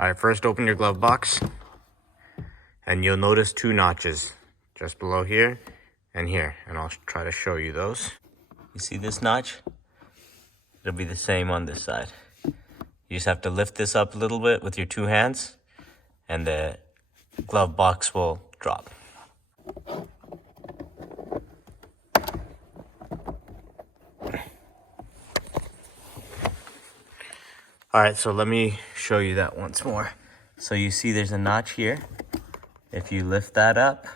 All right, first open your glove box and you'll notice two notches just below here and here, and I'll try to show you those. You see this notch? It'll be the same on this side. You just have to lift this up a little bit with your two hands and the glove box will drop. All right, so let me show you that once more. So you see there's a notch here. If you lift that up,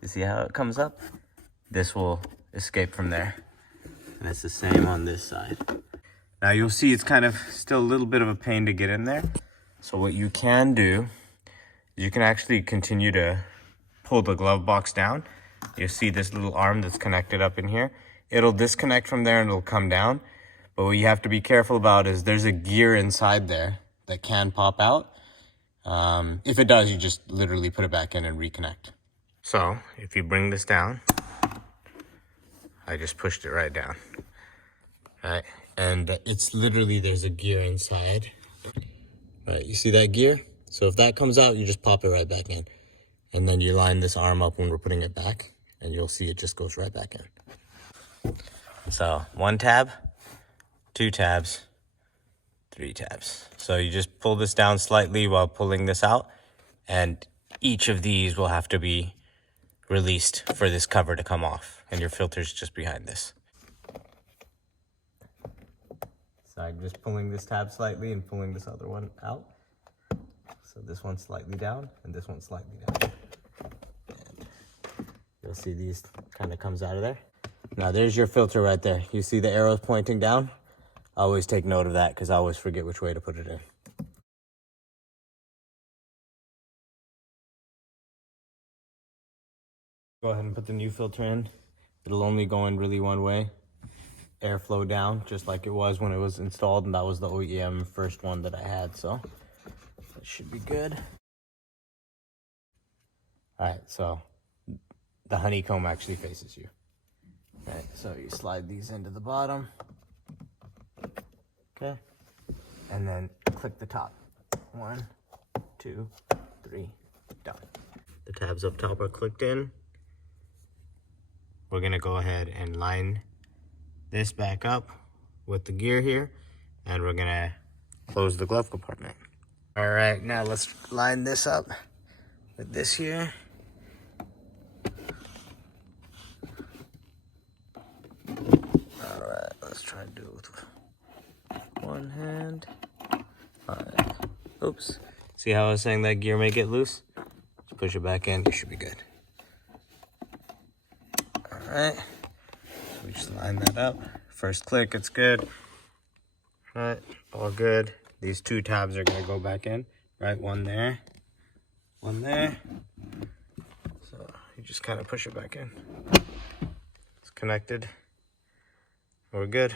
you see how it comes up? This will escape from there. And it's the same on this side. Now you'll see it's kind of still a little bit of a pain to get in there. So what you can do, you can actually continue to pull the glove box down. You'll see this little arm that's connected up in here. It'll disconnect from there and it'll come down. But what you have to be careful about is there's a gear inside there that can pop out. If it does, you just literally put it back in and reconnect. So if you bring this down, I just pushed it right down. All right, and it's literally, there's a gear inside. All right, you see that gear? So if that comes out, you just pop it right back in. And then you line this arm up when we're putting it back, and you'll see it just goes right back in. So 1 tab, 2 tabs, 3 tabs. So you just pull this down slightly while pulling this out, and each of these will have to be released for this cover to come off, and your filter's just behind this. So I'm just pulling this tab slightly and pulling this other one out. So this one's slightly down and this one's slightly down. And you'll see these kind of comes out of there. Now there's your filter right there. You see the arrows pointing down? I always take note of that because I always forget which way to put it in. Go ahead and put the new filter in. It'll only go in really one way. Airflow down, just like it was when it was installed, and that was the OEM first one that I had, so that should be good. All right, so the honeycomb actually faces you. All right, so you slide these into the bottom. Okay, and then click the top. 1, 2, 3, done. The tabs up top are clicked in. We're gonna go ahead and line this back up with the gear here, and we're gonna close the glove compartment. All right, now let's line this up with this here. All right, let's try to do it with one hand. All right, oops. See how I was saying that gear may get loose? Just push it back in, you should be good. All right. We just line that up. First click, it's good. All right, all good. These 2 tabs are gonna go back in. Right, one there, one there. So you just kind of push it back in. It's connected. We're good.